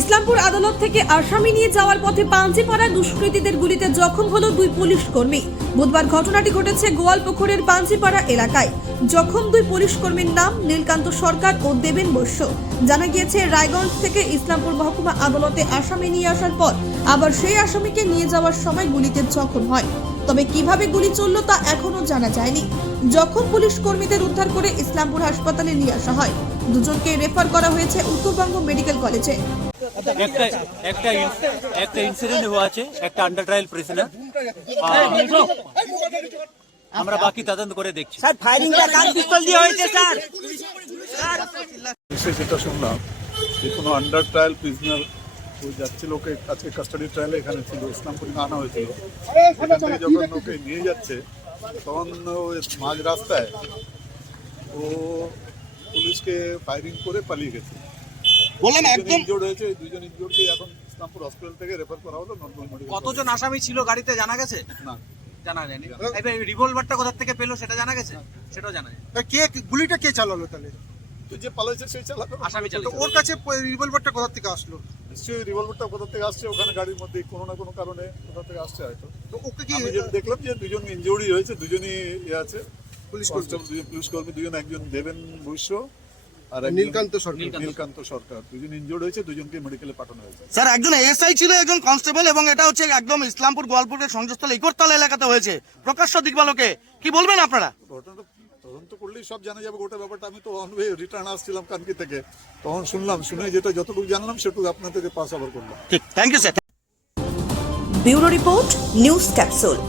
ইসলামপুর আদালত থেকে আসামি নিয়ে যাওয়ার পথে পাঞ্জিপাড়া দুষ্কৃতীদের গুলিতে জখম হলো দুই পুলিশ কর্মী। বুধবার ঘটনাটি ঘটেছে গোয়ালপুকুরের পাঞ্জিপাড়া এলাকায়। জখম দুই পুলিশ কর্মীর নাম নীলকান্ত সরকার ও দেবেন বৈশ্য। জানা গিয়েছে, রায়গঞ্জ থেকে ইসলামপুর মহকুমা আদালতে আসামি নিয়ে আসার পর আবার সেই আসামিকে নিয়ে যাওয়ার সময় গুলিতে জখম হয়। তবে কিভাবে গুলি চলল তা এখনো জানা যায়নি। জখম পুলিশ কর্মীদের উদ্ধার করে ইসলামপুর হাসপাতালে নিয়ে আসা হয়। দুজনকে রেফার করা হয়েছে উত্তরবঙ্গ মেডিকেল কলেজে। একটা ইনসিডেন্ট হওয়া আছে, একটা আন্ডার ট্রায়াল প্রিজনার। আমরা বাকি তদন্ত করে দেখছি। স্যার ফায়ারিংটা কার পিস্তল দিয়ে হয়েছে স্যার? যেটা শুনলাম যে কোনো আন্ডার ট্রায়াল প্রিজনার ওই যাচ্ছিল, ওকে আজকে কাস্টাডি ট্রায়ালে এখানে ছিল, ইসলামপুরে আনা হয়েছিল। এখান থেকে যখন ওকে নিয়ে যাচ্ছে তখন ওই মাঝ রাস্তায় ও পুলিশকে ফায়ারিং করে পালিয়ে গেছে। ইনজোর্ড হয়েছে, দুইজন ইনজোর্ডকে এখন ইসলামপুর হসপিটাল থেকে রেফার করা হলো নর্মাল মেডিকেল। কতজন আসামি ছিল গাড়িতে জানা গেছে? না, জানা যায়নি। রিভলভারটা কোথা থেকে পেলো সেটা জানা গেছে? সেটাও জানা যায়। কে গুলিটা কে চালালো তাহলে? তো যে পালাইছে সেই চালাবে। আসামি তো চালিয়েছে। ওর কাছে রিভলভারটা কোথা থেকে আসলো? নিশ্চয়ই রিভলভারটা কোথা থেকে আসছে, ওখানে গাড়ির মধ্যে কোনো না কোনো কারণে কোথা থেকে আসছে হয়তো। তো ওকে কি আমি যেটা দেখলাম যে দুজন ইনজুরি হয়েছে, দুজনই ইয়ে আছে পুলিশ কনস্টেবল, দুজন পুলিশ কর্মী, দুজন, একজন দেবেন বৈশ্য আর একজন নীলকান্ত সরকার। দুজন ইনজুর্ড হয়েছে, দুজনকে মেডিকেলে পাঠানো হয়েছে। স্যার একজন এএসআই ছিল, একজন কনস্টেবল, এবং এটা হচ্ছে একদম ইসলামপুর গোয়ালপুরের সংযোগস্থল ইকরতলা এলাকাতে হয়েছে। প্রকাশ্য দিকবালকে কি বলবেন আপনারা? ঘটনাটা তদন্ত করলেই সব জানা যাবে গোটা ব্যাপারটা। আমি তো অন ওয়ে রিটার্ন আসছিলাম কানকি থেকে, তখন শুনলাম, শুনে যেটা যতটুকু জানলাম সেটুকু আপনাদেরকে পাস আবার করলাম। ঠিক, thank you sir. Bureau report, news capsule.